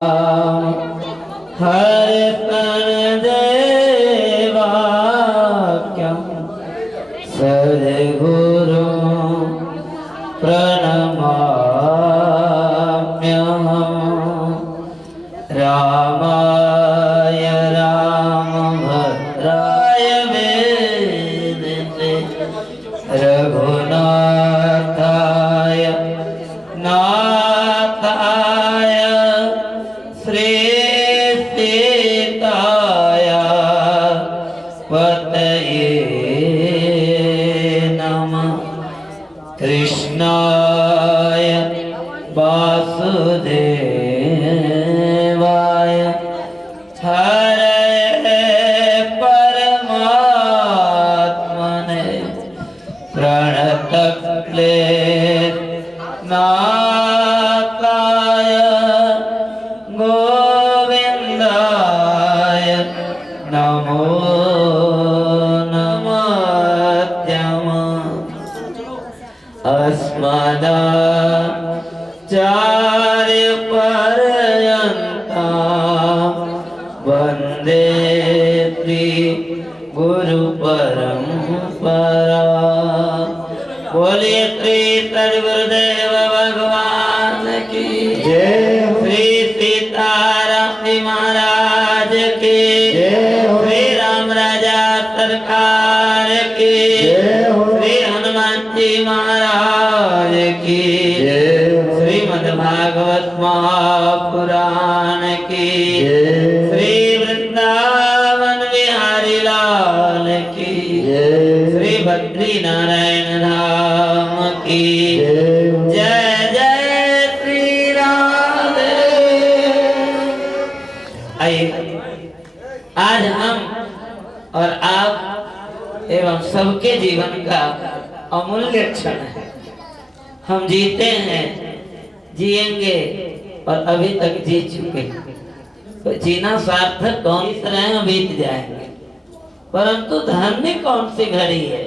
हर देवाक्यं सद्गुरु प्रणमाम्यहम्। रामाय रामभद्राय वेदसे रघुनाथाय नाथाय श्रीसीताय पतये नमः। कृष्णाय वासुदेवाय हरे परमात्मने प्रणतक्लेशनाथाय गोविन्दाय नमो नमः। अस्मदाचार्यपर्यन्तां वन्दे गुरुपरम्परा। बोलिए श्री सद्गुरुदेव भगवान की जय। श्री सीताराम जी महाराज की जय। श्री राम राजा सरकार की जय। श्री हनुमान जी महाराज की जय। श्रीमद् भागवत महापुराण की जय। श्री वृंदावन बिहारी लाल की जय। श्री बद्री नारायण धाम की जय। जय श्री राधे। आइए आज हम और आप एवं सबके जीवन का अमूल्य क्षण है। हम जीते हैं, जिएंगे और अभी तक जी चुके। तो जीना सार्थक कौन सी तरह बीत जाएंगे, परंतु धन्य कौन सी घड़ी है।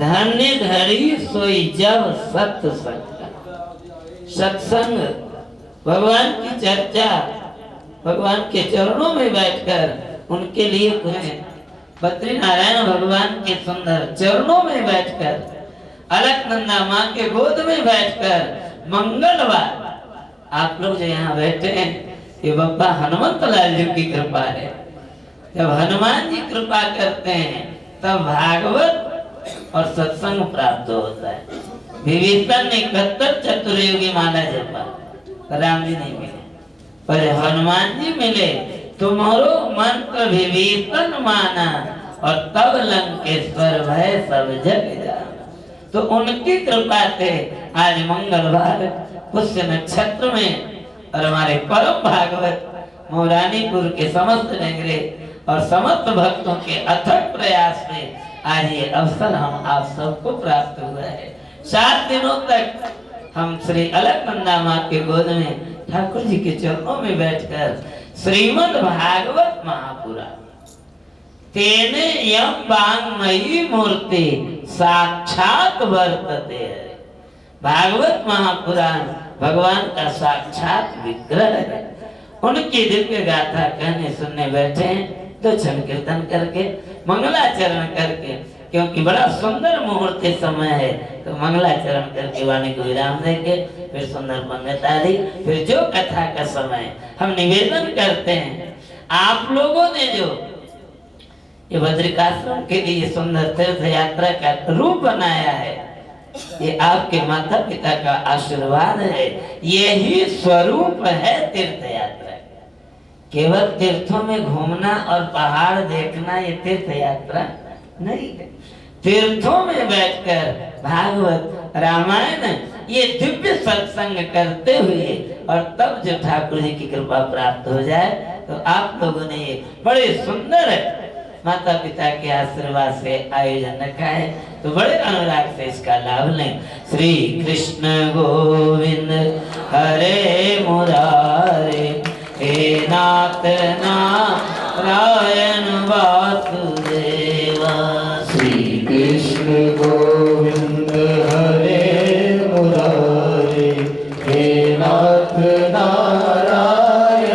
धन्य घड़ी सोई जब सत्संग। सत्संग भगवान की चर्चा, भगवान के चरणों में बैठकर उनके लिए कुछ बद्री नारायण भगवान के सुंदर चरणों में बैठकर, अलकनंदा माँ के गोद में बैठकर मंगलवार आप लोग जो यहाँ बैठे हैं, ये बाबा हनुमंत लाल जी की कृपा है। जब हनुमान जी कृपा करते हैं तब भागवत और सत्संग प्राप्त होता है। विभीषण ने 71 चतुर्युगी माला जपा, राम जी नहीं मिले, पर हनुमान जी मिले। तुम्हारो मंत्र विभीषण माना और तब लंकेश्वर भय सब जग जाना। तो उनकी कृपा से आज मंगलवार पुष्य नक्षत्र में और हमारे परम भागवत मौरानीपुर के समस्त नगरे और समस्त भक्तों के अथक प्रयास में आज ये अवसर हम आप सबको प्राप्त हुआ है। 7 दिनों तक हम श्री अलकनंदा माँ के गोद में ठाकुर जी के चरणों में बैठकर श्रीमद् भागवत महापुराण तेने यम वाङ्मयी मूर्ति साक्षात वर्तते है। भागवत महापुराण भगवान का साक्षात विग्रह है। उनकी दिव्य गाथा कहने सुनने बैठे हैं तो क्षण कीर्तन करके मंगलाचरण करके, क्योंकि बड़ा सुंदर मुहूर्त समय है, तो मंगलाचरण करके वाणी को विराम देंगे। फिर सुंदर पंडिताली, फिर जो कथा का समय हम निवेदन करते हैं। आप लोगों ने जो ये बद्रिकाश्रम के लिए सुंदर तीर्थ यात्रा का रूप बनाया है, ये आपके माता पिता का आशीर्वाद है। यही स्वरूप है तीर्थ यात्रा। केवल तीर्थों में घूमना और पहाड़ देखना ये तीर्थ यात्रा नहीं है। तीर्थों में बैठकर भागवत रामायण ये दिव्य सत्संग करते हुए और तब जो ठाकुर जी की कृपा प्राप्त हो जाए, तो आप लोगों ने ये बड़े सुंदर माता पिता के आशीर्वाद से आयोजन रखा है, तो बड़े अनुराग से इसका लाभ लें। श्री कृष्ण गोविंद हरे मुरारे, हे नाथ नारायण वासुदेवा। श्री कृष्ण गोविंद हरे मुरारे, हे नाथ नारायण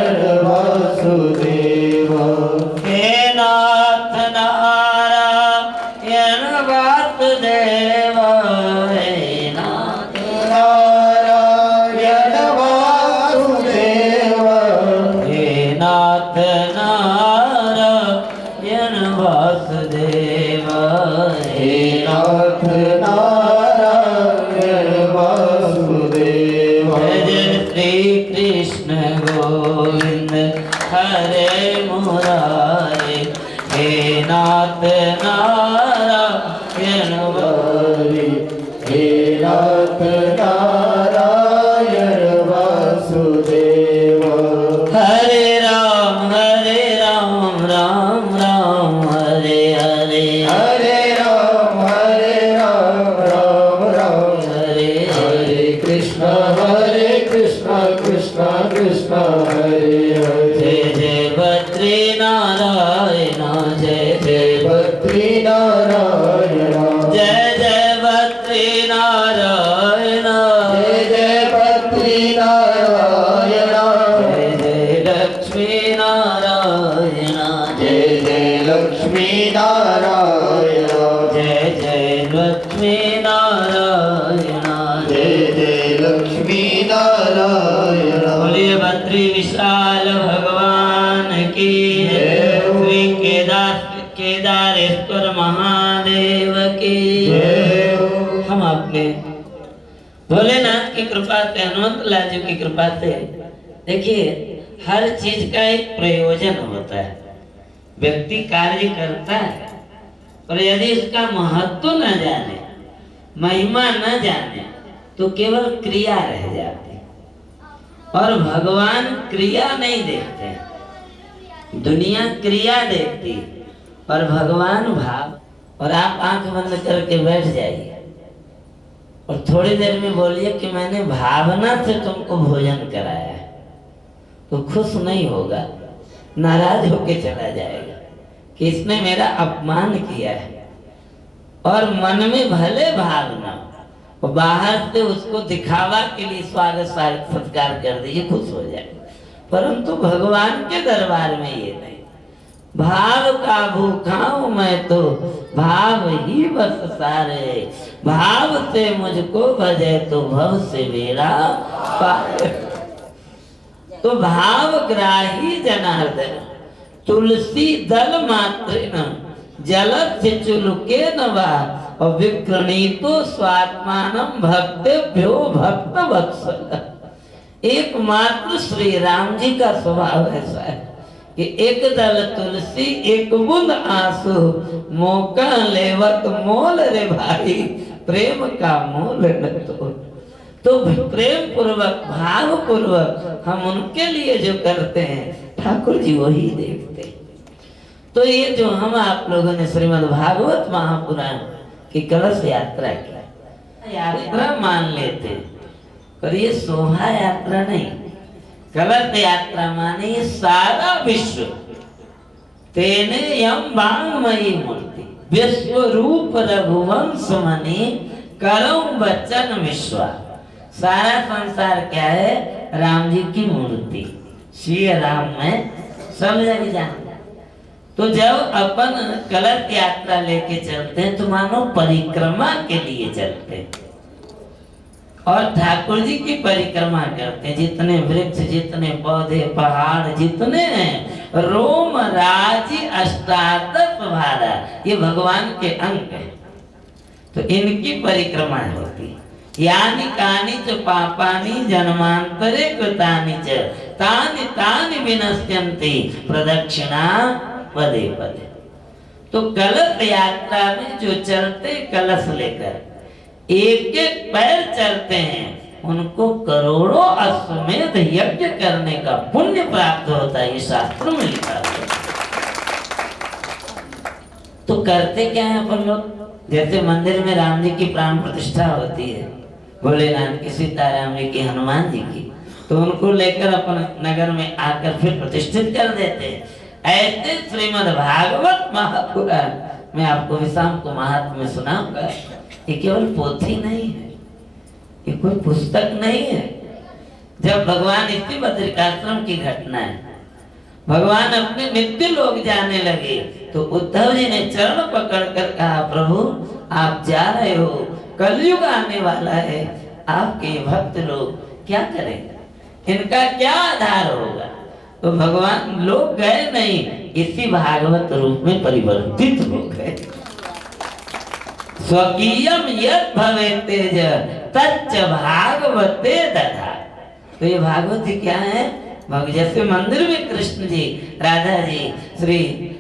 गोविंद हरे मुरारे, हे नाथ नारायण हरे हे नाथ नारायण वासुदेव। हरे राम राम राम हरे हरे, हरे राम राम राम हरे हरे कृष्ण कृष्ण कृष्ण हरे हरे। जय जय बद्री नारायण, जय जय बद्री नारायण, जय जय बद्री नारायण, जय जय बद्री नारायण, जय जय लक्ष्मी नारायण, जय जय लक्ष्मी नारायण, जय जय लक्ष्मी नारायण, जय जय लक्ष्मी नारायण। बोलिए बद्री विशाल भगवान की, जय हो। श्री केदारेश्वर महादेव की। जय हो। हम अपने भोलेनाथ की कृपा से, हनुमत लाल जी की कृपा से, देखिए हर चीज का एक प्रयोजन होता है। व्यक्ति कार्य करता है और यदि उसका महत्व न जाने, महिमा न जाने, तो केवल क्रिया रह जाती है। और भगवान क्रिया नहीं देखते, दुनिया क्रिया देखती और भगवान भाव। और आप आंख बंद करके बैठ जाइए और थोड़ी देर में बोलिए कि मैंने भावना से तुमको भोजन कराया है, तो खुश नहीं होगा, नाराज होके चला जाएगा कि इसने मेरा अपमान किया है। और मन में भले भावना, और बाहर से उसको दिखावा के लिए स्वागत सत्कार कर दीजिए, खुश हो जाए। परंतु भगवान के दरबार में ये नहीं। भाव का भूखा हूं मैं तो, भाव ही बस सारे, भाव से मुझको भजे तो भव से मेरा पार। तो भाव ग्राही जनार्दन, तुलसी दल मात्र न जलत से चुलके नवा, और विक्रनीतो स्वात्मानम भक्तेभ्यो भक्त वत्सल। एकमात्र श्री राम जी का स्वभाव ऐसा है कि एक दल तुलसी एक बूंद आंसू, मौका लेवत मोल रे भाई, प्रेम का मोल न तोड़। तो प्रेम पूर्वक भाव पूर्वक हम उनके लिए जो करते हैं, ठाकुर जी वही देखते हैं। तो ये जो हम आप लोगों ने श्रीमद् भागवत महापुराण की कलश यात्रा की यात्रा मान लेते, पर ये शोभा यात्रा नहीं, कलश यात्रा माने ये सारा विश्व तेने यम वांगमयी मूर्ति, विश्व रूप रघुवंश मणि करम वचन विश्वा। सारा संसार क्या है? राम जी की मूर्ति, श्री राम में सब जगह जानते। तो जब अपन कलश यात्रा लेके चलते हैं तो मानो परिक्रमा के लिए चलते हैं और ठाकुर जी की परिक्रमा करते हैं। जितने वृक्ष, जितने पौधे, पहाड़ जितने हैं, रोम राजी अष्टादश भारा, ये भगवान के अंग हैं। तो इनकी परिक्रमा होती। यानी कानि च पापानि जन्मांतरे कृतानि च तानि तानि विनश्यन्ति प्रदक्षिणा पदे पदे। तो कलश यात्रा में जो चलते कलश लेकर एक एक पैर चलते हैं, उनको करोड़ों अश्वमेध यज्ञ करने का पुण्य प्राप्त होता है, ये शास्त्रों में लिखा है। तो करते क्या है अपन लोग? जैसे मंदिर में राम जी की प्राण प्रतिष्ठा होती है, भोलेनाथ की, सीताराम जी की, हनुमान जी की, तो उनको लेकर अपन नगर में आकर फिर प्रतिष्ठित कर देते हैं। ऐसे श्रीमद् भागवत महापुराण मैं आपको विशाम को महात्म्य में सुनाऊंगा। ये केवल पोथी नहीं है, ये कोई पुस्तक नहीं है। जब भगवान इसी बद्रिकाश्रम की घटना है, भगवान अपने नित्य लोग जाने लगे तो उद्धव जी ने चरण पकड़ कर कहा, प्रभु आप जा रहे हो, कलयुग आने वाला है, आपके भक्त लोग क्या करेंगे, इनका क्या आधार होगा? तो भगवान लोग गए नहीं, इसी भागवत रूप में परिवर्तित हो गए। स्वकीयम यद भवे तेज तच्च भागवते दधा। तो ये भागवत क्या है? जैसे मंदिर में कृष्ण जी, राधा जी, श्री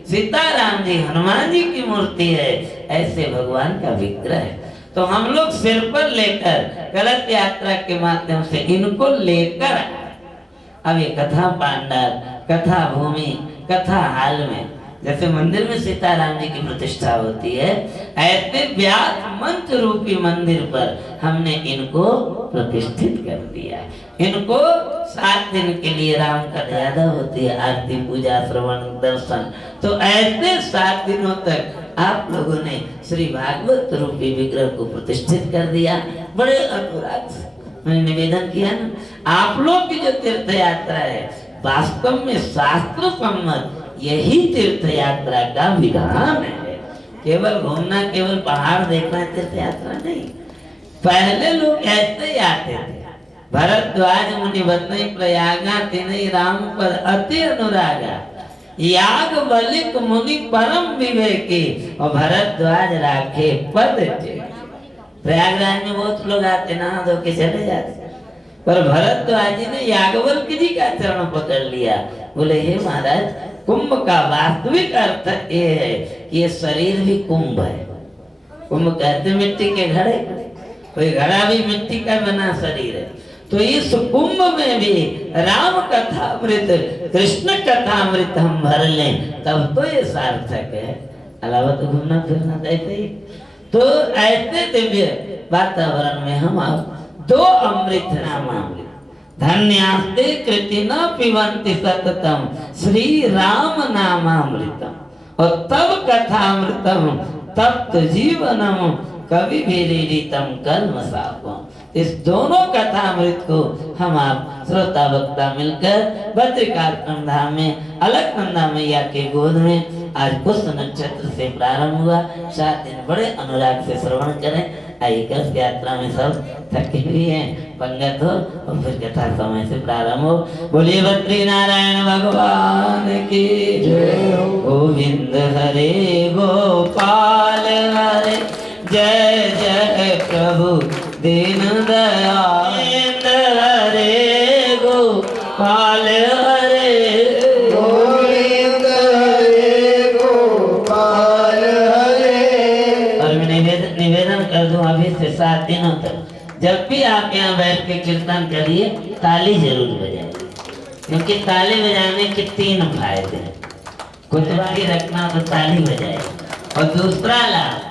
सीताराम जी, हनुमान जी की मूर्ति है, ऐसे भगवान का विग्रह है। तो हम लोग सिर पर लेकर गलत यात्रा के माध्यम से इनको लेकर अब ये कथा पांडाल, कथा भूमि, कथा हाल में जैसे मंदिर में सीताराम जी की प्रतिष्ठा होती है, ऐसे व्यास मंच रूपी मंदिर पर हमने इनको प्रतिष्ठित कर दिया। इनको 7 दिन के लिए राम का मर्यादा होती है, आरती, पूजा, श्रवण, दर्शन। तो ऐसे 7 दिनों तक आप लोगों ने श्री भागवत रूपी विग्रह को प्रतिष्ठित कर दिया। बड़े अनुराग से मैंने निवेदन किया ना, आप लोग की जो तीर्थ यात्रा है वास्तव में शास्त्र सम्मत यही तीर्थ यात्रा का विधान है। केवल घूमना, केवल पहाड़ देखना तीर्थ यात्रा नहीं। पहले लोग ऐसे ही आते थे। भरद्वाज मुनि बतई प्रयागा तिनई राम पर अति अनुरागा, याग बलिक मुनि परम विवेकी, और भरद्वाज राखे पद टेके। प्रयागराज में बहुत लोग आते, नहा धो के चले जाते, पर भरद्वाज जी ने याज्ञवल्क्य जी का चरण पकड़ लिया। बोले हे महाराज, कुंभ का वास्तविक अर्थ ये है कि ये शरीर भी कुंभ है। कुंभ कहते मिट्टी के घड़े, कोई घड़ा भी मिट्टी का बना शरीर है। तो इस कुंभ में भी राम कथा अमृत, कृष्ण कथा अमृत हम भर लें तब तो ये सार्थक है। अलावा तो घूमना फिरना ऐसे ही। तो ऐसे दिव्य वातावरण में हम दो अमृत नामामृत, धन्यास्ते कृति न पिबन्ति सततम श्री राम नामामृतम, और तब कथामृतम तप्त जीवनम कवि भीरीतम कल्मषापम। इस दोनों कथामृत को हम आप श्रोता वक्ता मिलकर बद्रिकाश्रम धाम में अलकनंदा मैया के गोद में आज पुष्य नक्षत्र से प्रारंभ हुआ। 7 दिन बड़े अनुराग से श्रवण करें। आइए कल यात्रा में सब थके हुए हैं, पंगत हो और फिर कथा समय से प्रारंभ हो। बोलिए बद्री नारायण भगवान की जय। गोविंद हरे गोपाल हरे, जय जय प्रभु दीन दयाल। हरे गोपाल हरे, गोविंद हरे गोपाल हरे। और मैं निवेदन कर दूं अभी से 7 दिनों तक जब भी आप यहाँ बैठ के कीर्तन करिए ताली जरूर बजाइए, क्योंकि ताली बजाने के 3 फायदे हैं। कुतवाली रखना तो ताली बजाए, और दूसरा लाभ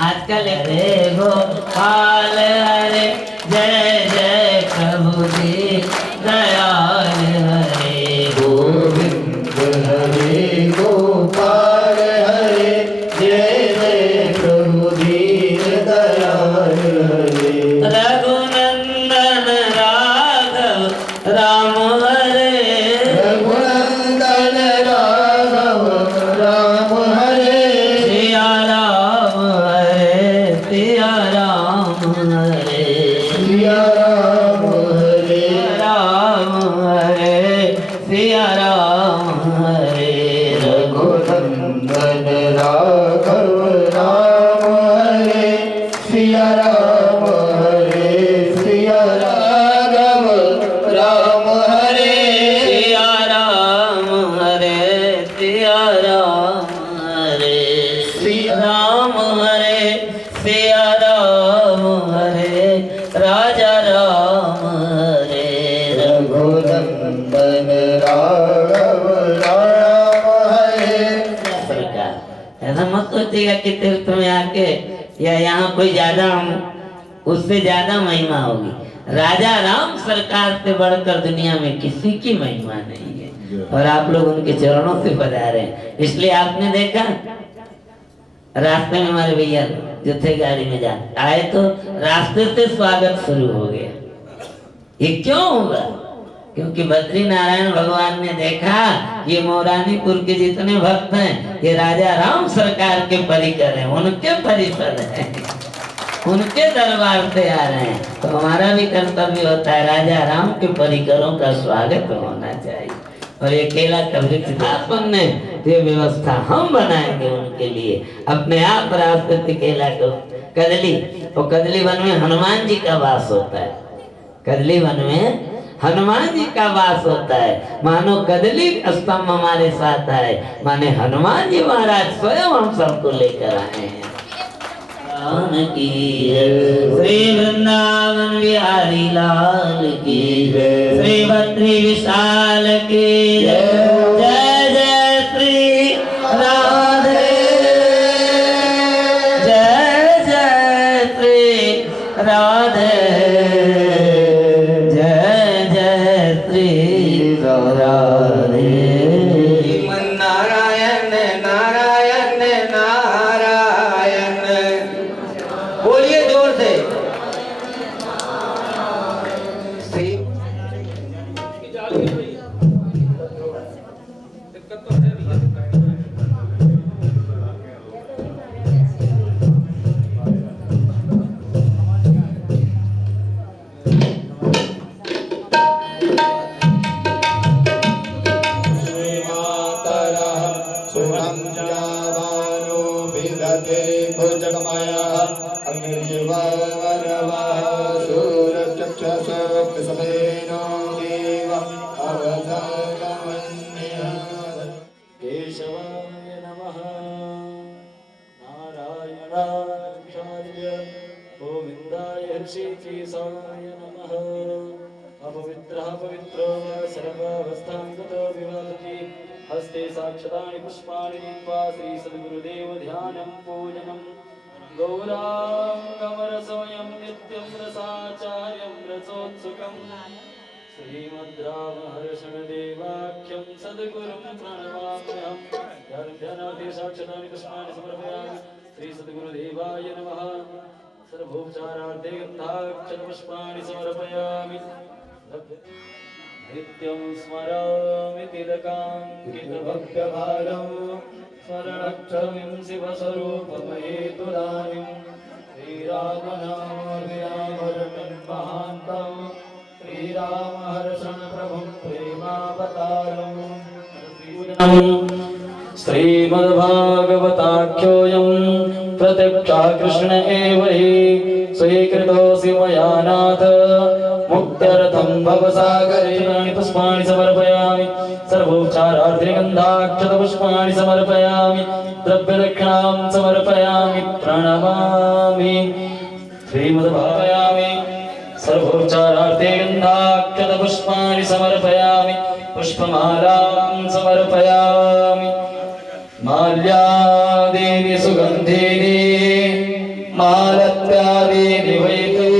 आजकल हरे गोपाल हरे, जय जय प्रभु जी दयाल हरे। गोविंद हरे गोपाल हरे, जय जय प्रभु दीन दयाल हरे। रघुनंदन राघव राम हरे, रघुनंदन राघव राम हरे। सिया राम हरे, सिया राम हरे, सिया राम हरे, राम हरे, सिया राम हरे। रघुनंदन राघव राम हरे, सिया राम हरे, सिया राघव राम हरे। सिया राम हरे, सिया राम हरे, राम हरे, सिया राम हरे, राजा राम हरे। रघुनंदन राघव राम हरे। सरकार ऐसा मत सोचिएगा कि तीर्थ में आके या यहाँ कोई ज्यादा उससे ज्यादा महिमा होगी। राजा राम सरकार से बढ़कर दुनिया में किसी की महिमा नहीं है, और आप लोग उनके चरणों से पधारे हैं। इसलिए आपने देखा रास्ते में हमारे भैया जो थे गाड़ी में जा आए तो रास्ते से स्वागत शुरू हो गया। ये क्यों होगा? क्योंकि बद्री नारायण भगवान ने देखा ये मौरानीपुर के जितने भक्त हैं ये राजा राम सरकार के परिकर हैं, उनके परिषद हैं, उनके दरबार से आ रहे हैं। तो हमारा भी कर्तव्य होता है राजा राम के परिकरों का स्वागत होना चाहिए। और ये केला का वृक्ष आपने ये व्यवस्था हम बनाएंगे उनके लिए। अपने आप रास्ते से केला को कदली, और कदली वन में हनुमान जी का वास होता है। कदली वन में हनुमान जी का वास होता है। मानो कदली स्तंभ हमारे साथ है, माने हनुमान जी महाराज स्वयं हम सबको लेकर आए हैं। की श्री वृंदावन बिहारी लाल की श्री बद्री विशाल की जय जय श्री राधे जय जय श्री राधे जय जय श्री राधे। नारायण नारायण नारायण, बोलिए जोर से। केशवाय नमः। नारायणाचार्य गोविन्दाय ऋषिकेशाय नमः। अपवित्रः पवित्रो सर्वावस्थां गतो विवादति। हस्ते साक्षतानि पुष्पाणि नीत्वा श्री सद्गुरुदेव ध्यानं पूजनं। गौराङ्गमरसोऽयं नित्यं रसाचार्यं रसोत्सुकम्। श्रीमद्रामहर्षणदेवाख्यं सद्गुरुं प्रणमाम्यहं। ध्यानार्थे साक्षतानि पुष्पाणि समर्पयामि। श्री सद्गुरुदेवाय नमः। सर्वोपचारार्थे गन्धाक्षतपुष्पाणि समर्पयामि। नित्यं स्मरामि तिलकाङ्कितभक्तभारं स्मरणक्षरं शिवस्वरूपमहेतुदानीं। श्रीरामनामाभिरामरटन् महान्तं श्रीरामहर्षण प्रभुं प्रेमावतारम्। श्रीमद्भागवताख्योऽयं प्रत्यक्षा कृष्ण एव हि स्वीकृतोऽसि मया नाथ मुक्त्यर्थं भवसागरे। पुष्पाणि समर्पयामि। सर्वोपचारार्थे गन्धाक्षतपुष्पाणि समर्पयामि। द्रव्यदक्षिणां समर्पयामि। प्रणमामि। श्रीमद्भागयामि। सर्वोपचारार्थे गन्धाक्षतपुष्पाणि समर्पयामि। पुष्पमालां समर्पयामि। माल्यादीनि सुगन्धीनि मालत्यादीनि वैते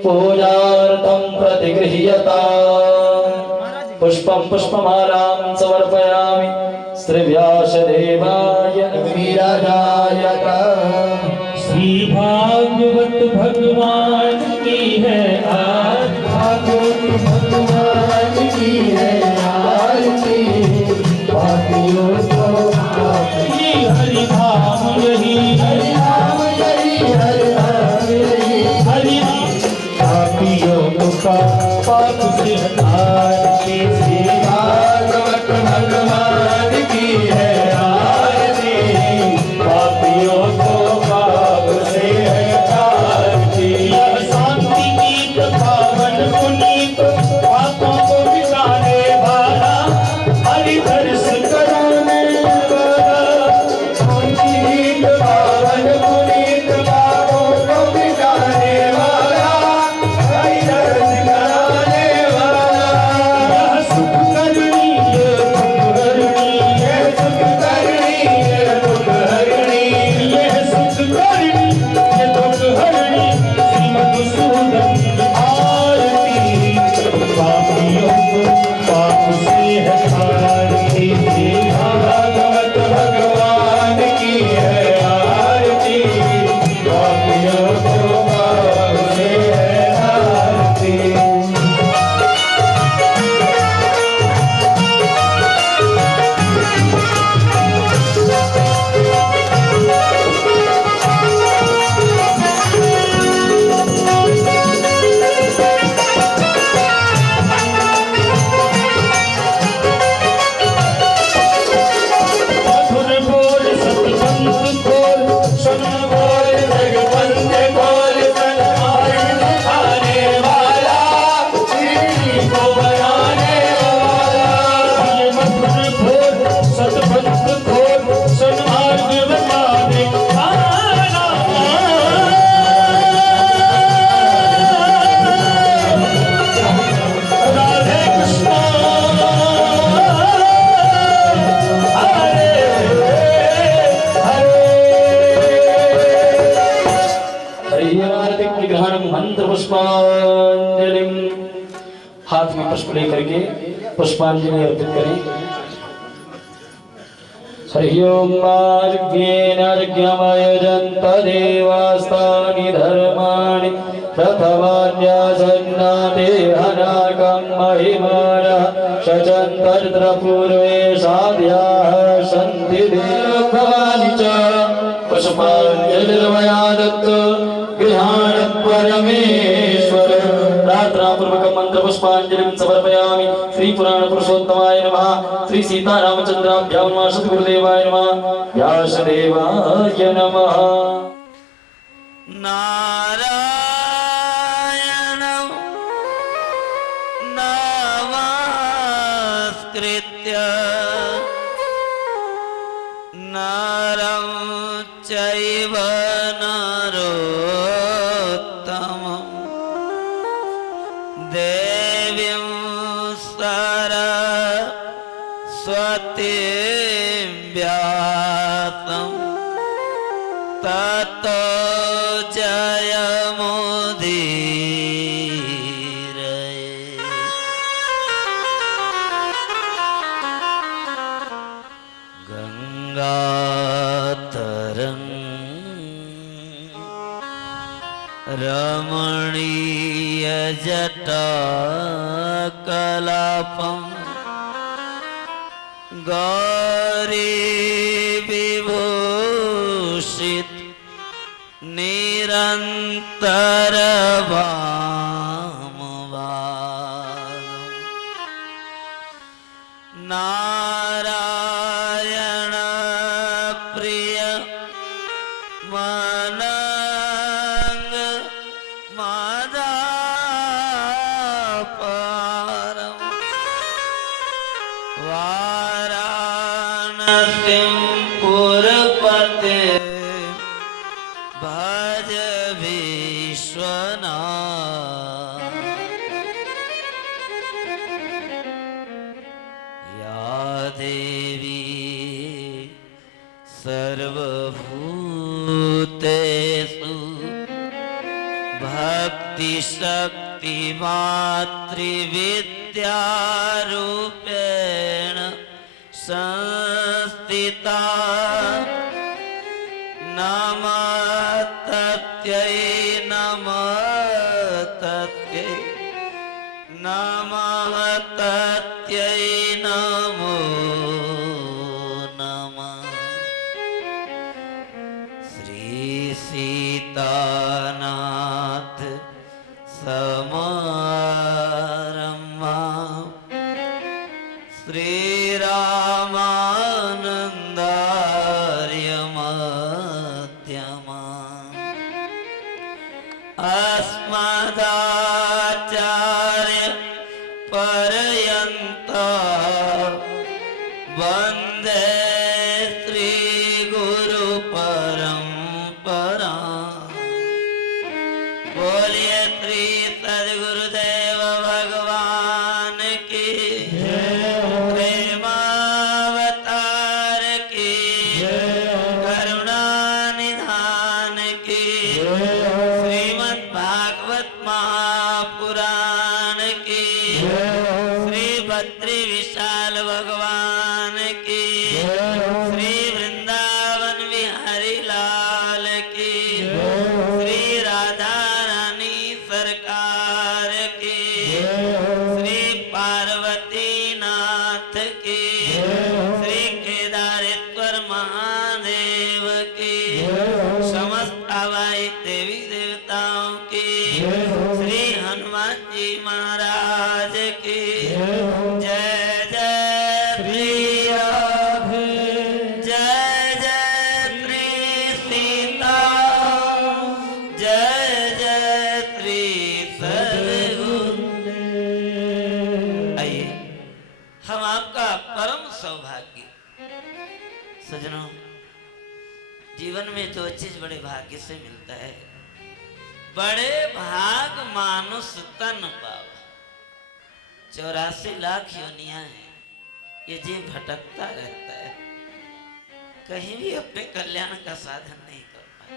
पूजार्थं प्रतिगृह्यताम्। पुष्पं पुष्पमालां समर्पयामि। श्रीव्यासदेवाय विराजाय। श्री भागवत भगवान की है आज। भागवत भगवान की है आरती। पापियों को हरि धाम यही, हरि धाम यही, हरि धाम यही, हरि धाम। पापियों को पाप से हटाने। श्री भागवत भगवान की है आरती। पापियों को पुष्पांजलि अर्पित करें। हरि ओम मार्गेण अर्घ्यमयजन्त देवास्तानि धर्माणि प्रथमान्यासन्नाते हनाकं महिमानः शचन्तर्द्रपूर्वे साध्याः सन्ति देवभवानि च पुष्पाञ्जलिर्मया दत्त गृहाण परमेश्वर। प्रार्थना पूर्वक मंत्र पुष्पांजलिं समर्पयामि। श्री पुराण पुरुषोत्तमाय नमः। श्री सीतारामचंद्राभ्यां नमः। सद्गुरुदेवाय नमः। व्यासदेवाय नमः। नारायणं नमस्कृत्य नरं चैव नरोत्तमं देवीं सरस्वतीं व्यासं ततो जयमुदीरये। गंगातरं रमणीयजटाकलापं गौरी विभूषित निरंतर वामवादं नारायण प्रिय मनंग मदापारं वाराणसीं पुरपते भज विश्वनाथ। या देवी सर्वभूतेषु भक्तिशक्ति मातृविद्यारूपेण संस्थिता नमस्तस्यै नमस्तस्यै नमस्तस्यै नमो नमः। श्री सीतानाथ समारम्भा श्रीरामानन्दार्य मध्यमा अस्मदाचार्य पर्यन्ता वन्दे श्री गुरु परंपरा। बोलिए श्री सद्गुरुदेव भगवान की प्रेमावतार की करुणा निधान की श्रीमद् भागवत महापुराण की श्री बद्री विशाल भगवान की श्री वृंदावन बिहारी लाल की श्री राधा रानी सरकार की श्री पार्वती नाथ की श्री केदारेश्वर महादेव की समस्त हवाई देवी देवताओं की श्री हनुमान जी महाराज की जय जय श्री राधे जय जय श्री सीता जय जय श्री सद्गुरु। आइए हम आपका परम सौभाग्य सजनों, जीवन में जो चीज बड़े भाग्य से मिलता है, बड़े भाग मानुष तन पावा। 84 लाख योनियां हैं, ये जीव भटकता रहता है, कहीं भी अपने कल्याण का साधन नहीं कर पाता,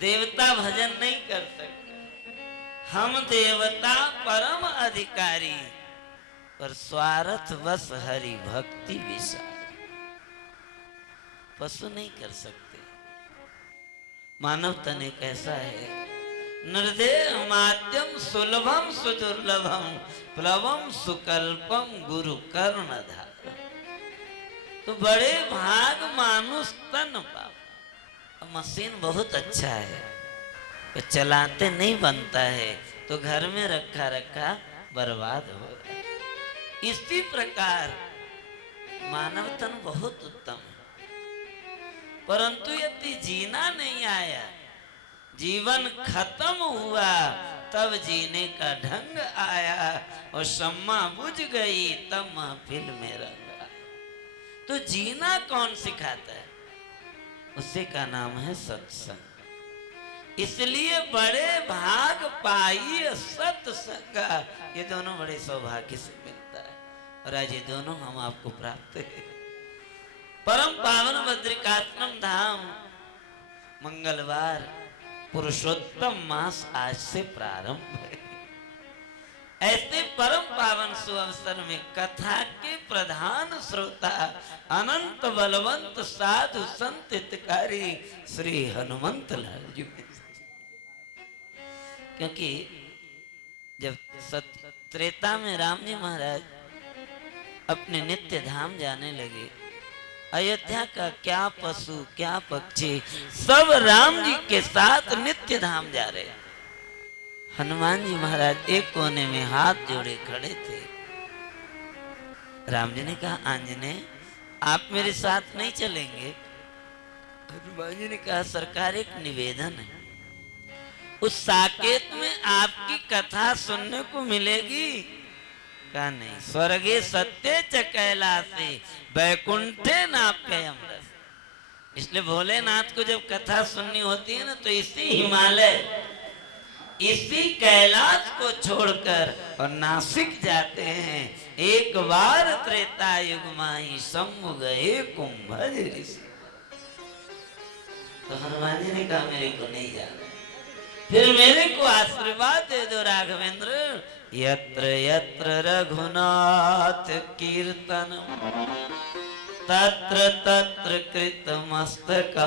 देवता भजन नहीं कर सकते। हम देवता परम अधिकारी पर स्वार्थ वश हरि भक्ति विशाल। पशु नहीं कर सकते। मानव तन एक ऐसा है, निर्देह माध्यम सुलभम सुदुर्लभम प्लवम सुकल्पम गुरु कर्णधार। तो बड़े भाग मानुष तन पाओ। मशीन बहुत अच्छा है, तो चलाते नहीं बनता है, तो घर में रखा रखा बर्बाद हो रहा है। इसी प्रकार मानव तन बहुत उत्तम है, परंतु यदि जीना नहीं आया, जीवन खत्म हुआ, तब जीने का ढंग आया और शम्मा बुझ गई तब महफिल में रंग आया। तो जीना कौन सिखाता है? उसी का नाम है सत्संग। इसलिए बड़े भाग पाइए सत्संग। ये दोनों बड़े सौभाग्य से मिलता है और आज ये दोनों हम आपको प्राप्त है। परम पावन बद्रिकाश्रम धाम मंगलवार पुरुषोत्तम मास आज से प्रारंभ है। ऐसे परम पावन सुअवसर में कथा के प्रधान श्रोता अनंत बलवंत साधु संत हितकारी श्री हनुमंत लाल जी, क्योंकि जब त्रेता में राम जी महाराज अपने नित्य धाम जाने लगे, अयोध्या का क्या पशु क्या पक्षी सब राम जी के साथ नित्य धाम जा रहे। हनुमान जी महाराज एक कोने में हाथ जोड़े खड़े थे। राम जी ने कहा, आंजनेय आप मेरे साथ नहीं चलेंगे? हनुमान जी ने कहा, सरकार एक निवेदन है, उस साकेत में आपकी कथा सुनने को मिलेगी। कहा नहीं, स्वर्गे सत्य च कैलासे वैकुंठे नाप्य अमृत। इसलिए भोलेनाथ को जब कथा सुननी होती है ना, तो इसी हिमालय इसी कैलाश को छोड़कर और नासिक जाते हैं। एक बार त्रेता युग माही शंभु गए कुंभज ऋषि। तो हनुमान जी ने कहा, मेरे को नहीं जाना, फिर मेरे को आशीर्वाद दे दो राघवेंद्र। यत्र यत्र रघुनाथ कीर्तन तत्र तत्र कृत मस्तकांजलि।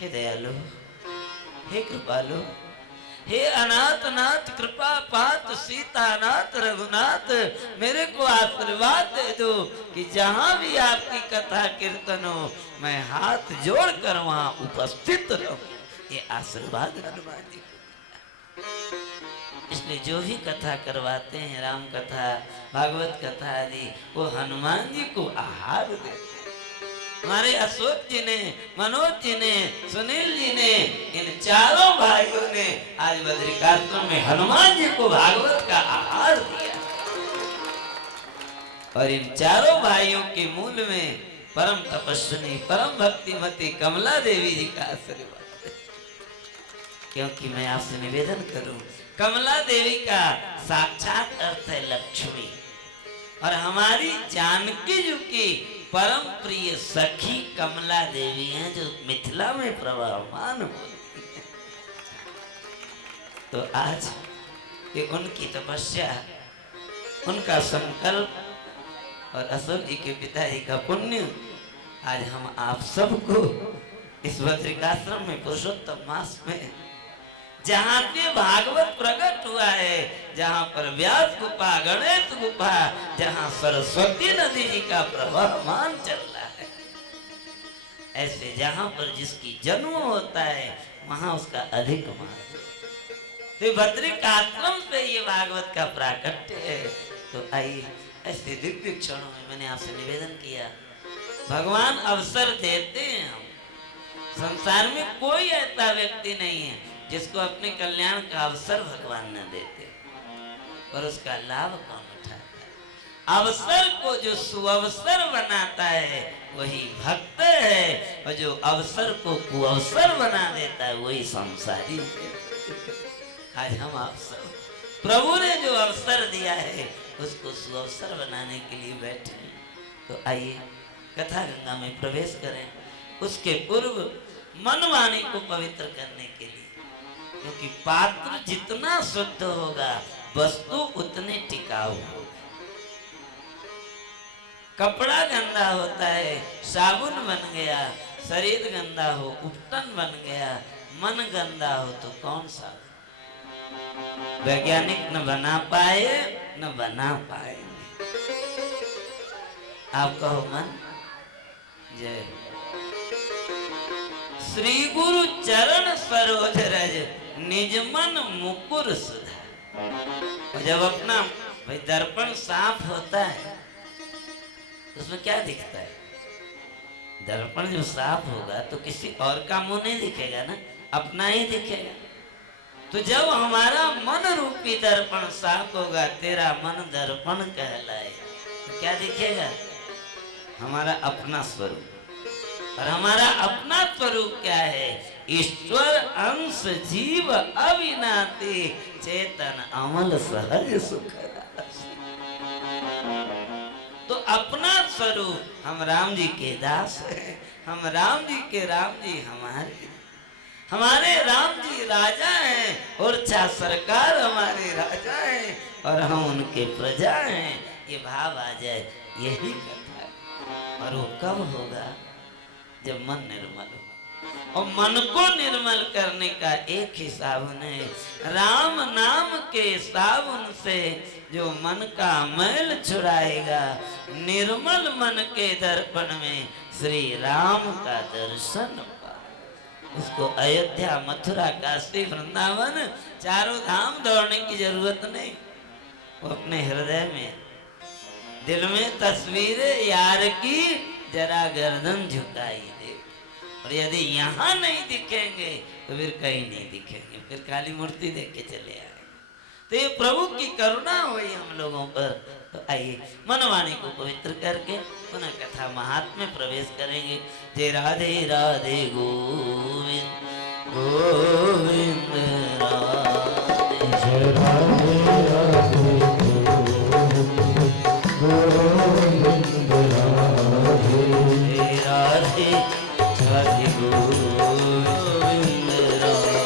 हे दयालु, हे कृपालु, हे अनाथ नाथ कृपा पात सीतानाथ रघुनाथ, मेरे को आशीर्वाद दे दो कि जहां भी आपकी कथा कीर्तन हो, मैं हाथ जोड़कर वहां उपस्थित रहूं। ये आशीर्वाद हनुमान जी को। इसलिए जो भी कथा करवाते हैं, राम कथा भागवत कथा आदि, वो हनुमान जी को आहार देते हैं। हमारे अशोक जी ने, मनोज जी ने, सुनील जी ने, इन चारों भाइयों ने आज बद्रिकाश्रम में हनुमान जी को भागवत का आहार दिया। और इन चारों भाइयों के मूल में परम तपस्विनी परम भक्तिमती कमला देवी जी का आशीर्वाद। क्योंकि मैं आपसे निवेदन करूं, कमला देवी का साक्षात अर्थ है लक्ष्मी, और हमारी जानकी जी की परम प्रिय सखी कमला देवी हैं, जो मिथिला में प्रवाहमान होती है। तो आज ये उनकी तपस्या, उनका संकल्प और अशोक जी के पिताजी का पुण्य, आज हम आप सबको इस बद्रिकाश्रम में पुरुषोत्तम मास में, जहाँ पे भागवत प्रकट हुआ है, जहाँ पर व्यास गुफा, गणेश गुफा, जहाँ सरस्वती नदी जी का प्रवाहमान चल रहा है, ऐसे जहाँ पर जिसकी जन्म होता है, वहाँ उसका अधिक महत्व। तो बद्रिकाश्रम से ये भागवत का प्राकट्य है। तो आइए, ऐसे दिव्य क्षणों में मैंने आपसे निवेदन किया, भगवान अवसर देते हैं। हम संसार में कोई ऐसा व्यक्ति नहीं है जिसको अपने कल्याण का अवसर भगवान न देते, पर उसका लाभ कौन उठाता है? अवसर को जो सुअवसर बनाता है वही भक्त है, और जो अवसर को कुअवसर बना देता है वही संसारी है। आज हम आप सब, प्रभु ने जो अवसर दिया है उसको सुअवसर बनाने के लिए बैठे हैं। तो आइए कथा गंगा में प्रवेश करें। उसके पूर्व मन वाणी को पवित्र करने के लिए, क्योंकि पात्र जितना शुद्ध होगा वस्तु उतनी टिकाऊ हो। कपड़ा गंदा होता है, साबुन बन गया, शरीर गंदा हो उपटन बन गया, मन गंदा हो तो कौन सा वैज्ञानिक न बना पाए न बना पाएंगे। आप कहो मन जय। श्री गुरु चरण सरोज रज निज मन मुकुर सुधा। जब अपना भाई दर्पण साफ होता है उसमें क्या दिखता है? दर्पण जब साफ होगा तो किसी और का मुंह नहीं दिखेगा ना, अपना ही दिखेगा। तो जब हमारा मन रूपी दर्पण साफ होगा, तेरा मन दर्पण कहलाए, तो क्या दिखेगा? हमारा अपना स्वरूप। और हमारा अपना स्वरूप क्या है? ईश्वर अंश जीव अविनाती चेतन अमल सहज सुख। तो अपना स्वरूप हम राम जी के दास हैं, हम राम जी के राम जी हमारे राम जी राजा हैं और चाह सरकार हमारे राजा हैं और हम उनके प्रजा हैं। ये भाव आ जाए, यही कथा है। और वो कब होगा? जब मन निर्मल हो। और मन को निर्मल करने का एक ही साबुन है, राम नाम के साबुन से जो मन का मैल छुड़ाएगा, निर्मल मन के दर्पण में श्री राम का दर्शन पा। उसको अयोध्या, मथुरा, काशी, वृंदावन चारों धाम दौड़ने की जरूरत नहीं। वो अपने हृदय में, दिल में तस्वीरें यार की जरा गर्दन झुकाई दे। और यदि यहाँ नहीं दिखेंगे तो फिर कहीं नहीं दिखेंगे, फिर काली मूर्ति देख के चले आए। तो ये प्रभु की करुणा हुई हम लोगों पर। तो आइए मनवाणी को पवित्र करके पुनः कथा महात्म्य प्रवेश करेंगे। जय राधे राधे गोविंद गोविंद राधे। जय राधे राधे गोविंद राधे। जय राधे राधे गोविंद राधे।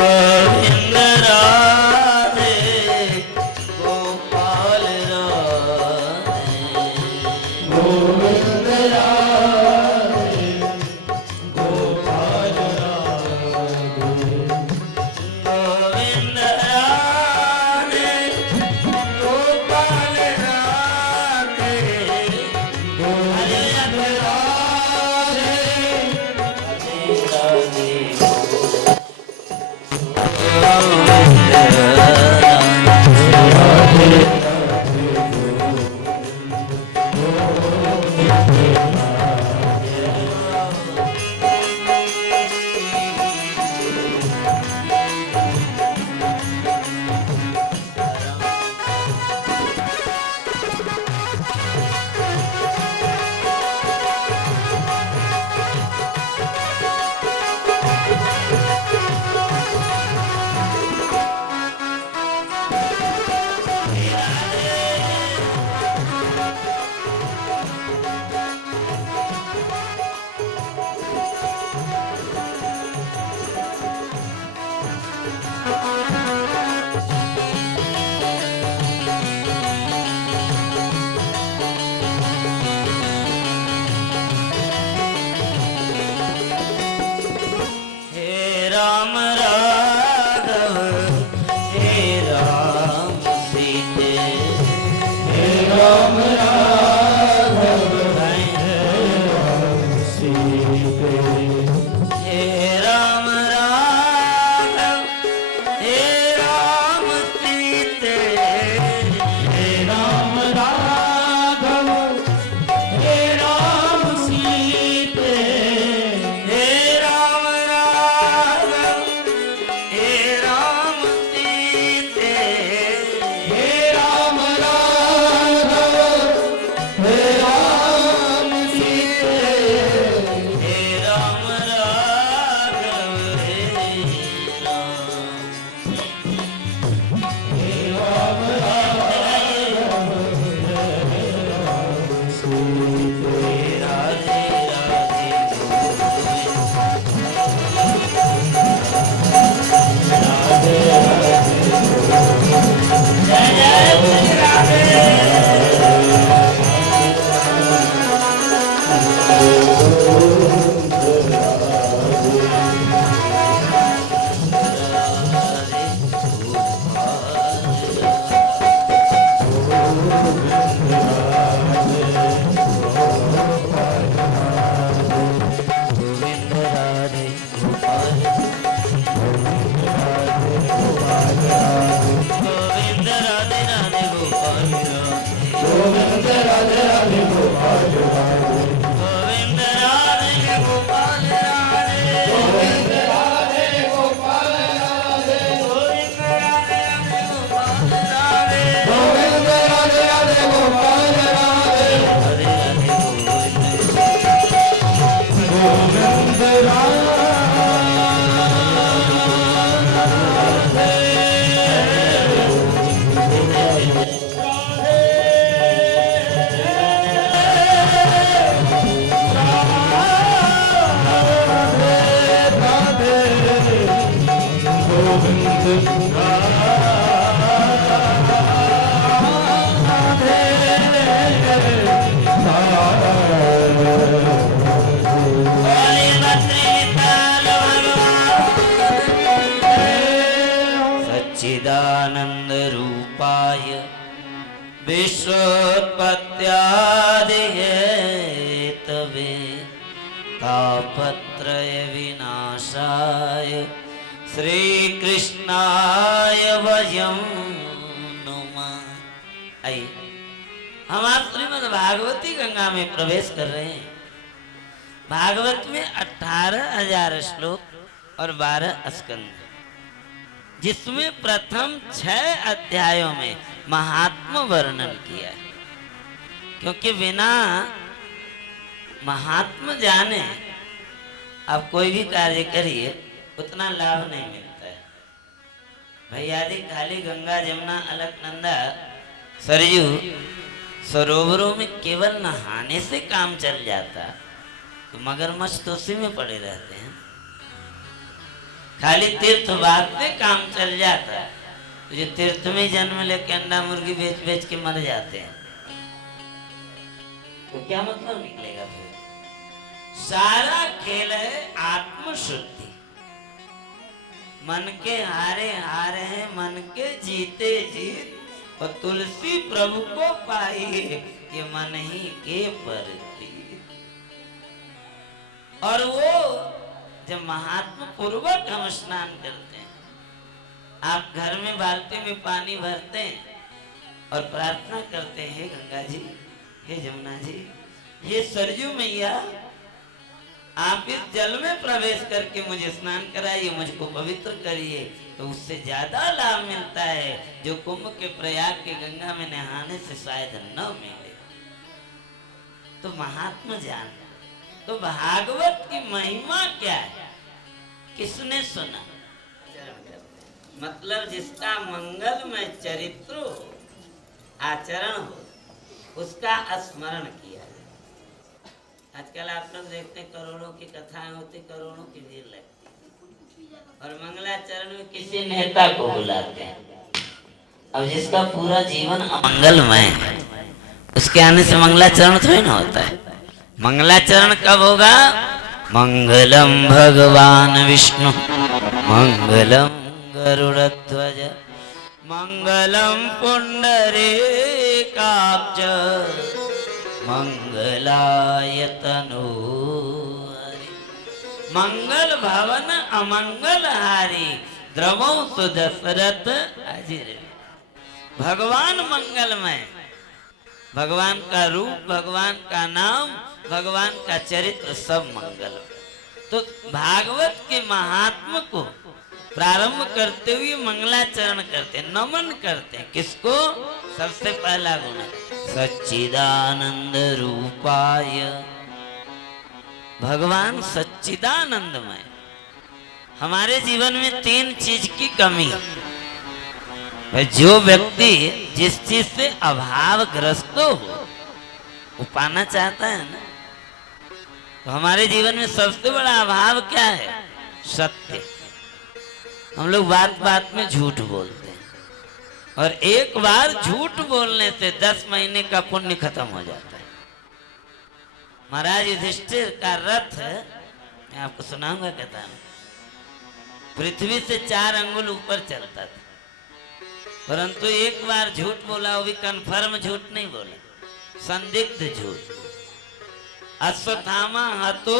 गोविंद राधे गोपाल राधे। गोविंद राधे गोपाल राधे। गोविंद राधे गोपाल राधे। हरे राधे राधे राम राघव हे राम सीते। हे राम राघव हे राम सीते। हे राम राघव हे राम सीते। हे राम राघव हे राम सीते। हे राम राघव सच्चिदानंद रूपाय विश्वोत्पत्त्यादि हेतवे तापत्रय विनाशाय श्री कृष्णाय वयं नुमः। आइए हम आज श्रीमद् भागवती गंगा में प्रवेश कर रहे हैं। भागवत में 18,000 श्लोक और 12 स्कंद, जिसमें प्रथम 6 अध्यायों में महात्म वर्णन किया है। क्योंकि बिना महात्म जाने आप कोई भी कार्य करिए उतना लाभ नहीं मिलता है। भैयादी खाली गंगा जमुना अलकनंदा सरयू सरोवरों में केवल नहाने से काम चल जाता तो मगरमच्छ तो उसी में पड़े रहते हैं। खाली तीर्थ बात से काम चल जाता तो जो तीर्थ में जन्म लेके अंडा मुर्गी बेच बेच के मर जाते हैं तो क्या मतलब निकलेगा फिर। सारा खेल है आत्मशुद्धि। मन के हारे हारे हैं, मन के जीते जीत, और तुलसी प्रभु को पाई ये मन ही के पर थी। और वो जब महात्मा पूर्वक हम स्नान करते हैं, आप घर में बाल्टी में पानी भरते हैं और प्रार्थना करते हैं, गंगा जी, हे जमुना जी, हे सरयू मैया, आप इस जल में प्रवेश करके मुझे स्नान कराइए, मुझको पवित्र करिए, तो उससे ज्यादा लाभ मिलता है जो कुंभ के प्रयाग के गंगा में नहाने से शायद न मिले। तो महात्मा जान, तो भागवत की महिमा क्या है, किसने सुना? मतलब जिसका मंगलमय चरित्र हो, आचरण हो, उसका स्मरण किया जाए। आजकल आप लोग देखते हैं करोड़ों की कथाएं होती, करोड़ों की भीड़ लगती, और मंगलाचरण में किसी नेता को बुलाते हैं। अब जिसका पूरा जीवन अमंगलमय है उसके आने से मंगलाचरण थोड़ी ना होता है। मंगलाचरण कब होगा? मंगलम भगवान विष्णु मंगलम गरुड़ध्वज मंगलम पुंडरीकाक्ष मंगलाय तनूहरि। मंगल भवन अमंगल हारी द्रवौ सुदशरथ अजिर। भगवान मंगलमय, भगवान का रूप, भगवान का नाम, भगवान का चरित्र सब मंगल। तो भागवत के महात्मा को प्रारंभ करते हुए मंगलाचरण करते हैं, नमन करते हैं। किसको? सबसे पहला गुण सच्चिदानंद रूपाय। भगवान सच्चिदानंदमय। हमारे जीवन में 3 चीज की कमी है। जो व्यक्ति जिस चीज से अभाव ग्रस्त हो वो पाना चाहता है ना, तो हमारे जीवन में सबसे बड़ा अभाव क्या है? सत्य। हम लोग बात बात में झूठ बोलते हैं, और एक बार झूठ बोलने से 10 महीने का पुण्य खत्म हो जाता है। महाराज युधिष्ठिर का रथ, मैं आपको सुनाऊंगा कथा में, पृथ्वी से 4 अंगुल ऊपर चलता था, परंतु एक बार झूठ बोला, वो भी कन्फर्म झूठ नहीं बोला, संदिग्ध झूठ। अश्वत्थामा हतो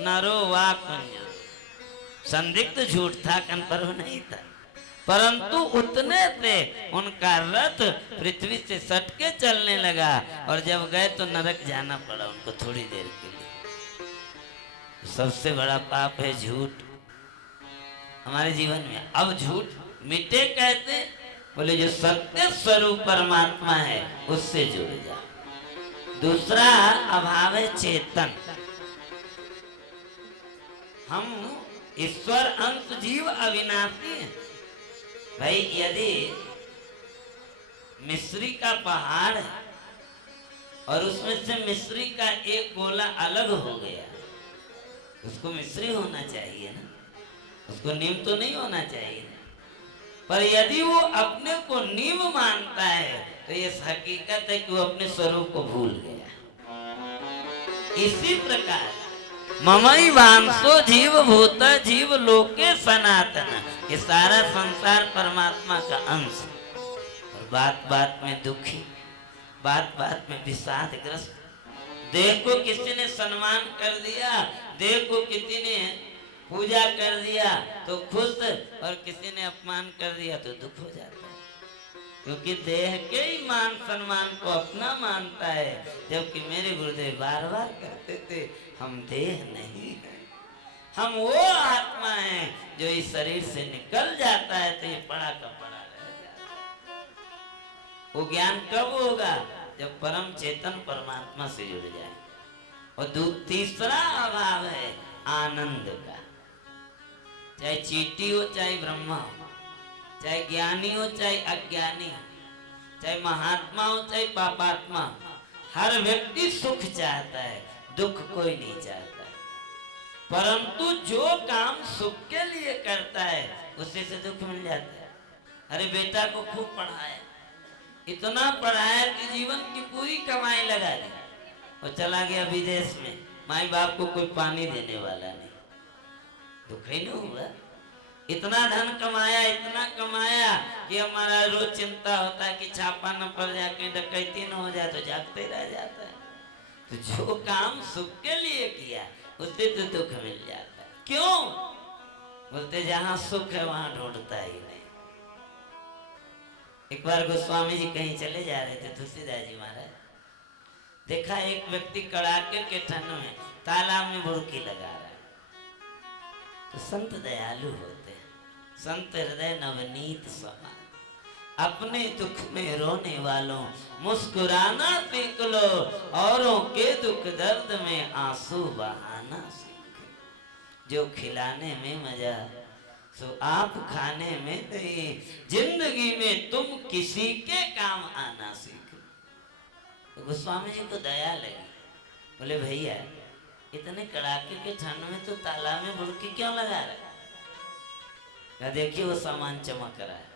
नरो वा कुंजो। संदिग्ध झूठ था, कन्फर्म नहीं था, परंतु उतने से उनका रथ पृथ्वी से सट के चलने लगा, और जब गए तो नरक जाना पड़ा उनको थोड़ी देर के लिए। सबसे बड़ा पाप है झूठ हमारे जीवन में। अब झूठ मिटे कहते, बोले जो सत्य स्वरूप परमात्मा है उससे जुड़ जा। दूसरा अभाव है चेतन। हम ईश्वर अंश जीव अविनाशी है। भाई यदि मिस्री का पहाड़ है और उसमें से मिस्री का एक गोला अलग हो गया, उसको मिस्री होना चाहिए ना, उसको नीम तो नहीं होना चाहिए ना। पर यदि वो अपने को नीम मानता है तो ये हकीकत है कि वो अपने स्वरूप को भूल गया। इसी प्रकार ममई वांसो जीव भूत जीव लोके सनातन कि सारा संसार परमात्मा का अंश है। और बात बात में दुखी, बात बात में विषादग्रस्त। देह को किसी ने सम्मान कर दिया, देह को किसी ने पूजा कर दिया तो खुश, और किसी ने अपमान कर दिया तो दुख हो जाता है। क्योंकि देह के ही मान सम्मान को अपना मानता है, जबकि मेरे गुरुदेव बार बार कहते थे हम देह नहीं है, हम वो आत्मा हैं जो इस शरीर से निकल जाता है तो ये पड़ा का पड़ा रह जाता है। वो ज्ञान कब होगा? जब परम चेतन परमात्मा से जुड़ जाए। और तीसरा अभाव है आनंद का। चाहे चींटी हो चाहे ब्रह्मा हो, चाहे ज्ञानी हो चाहे अज्ञानी हो, चाहे महात्मा हो चाहे पापात्मा हो, हर व्यक्ति सुख चाहता है, दुख कोई नहीं चाहता है। परंतु जो काम सुख के लिए करता है उसी से दुख मिल जाता है। अरे बेटा को खूब पढ़ाया, इतना पढ़ाया कि जीवन की पूरी कमाई लगा दी और चला गया विदेश में, माई बाप को कोई पानी देने वाला नहीं, दुख ही नहीं हुआ। इतना धन कमाया, इतना कमाया कि हमारा रोज चिंता होता है कि छापा न पड़ जाए, कहीं डकैती न हो जाए, तो जागते रह जाता है। तो जो काम सुख के लिए किया उससे तो दुख मिल जाता है। क्यों? बोलते जहां सुख है वहां ढूंढता ही नहीं। एक बार गोस्वामी जी कहीं चले जा रहे थे, तुलसीदास जी महाराज, देखा एक व्यक्ति कड़ाके के ठंड में तालाब में बुड़की लगा रहा है। तो संत दयालु होते हैं, संत हृदय नवनीत समान। अपने दुख में रोने वालों मुस्कुराना सीख लो, औरों के दुख दर्द में आंसू बहाना सीख। जो खिलाने में मजा सो आप खाने में नहीं, जिंदगी में तुम किसी के काम आना सीखो। तो गोस्वामी जी को दया लगी, बोले भैया इतने कड़ाके के ठंड में तो तालाब में बुड़की क्यों लगा रहा है? देखिए वो सामान चमक रहा है।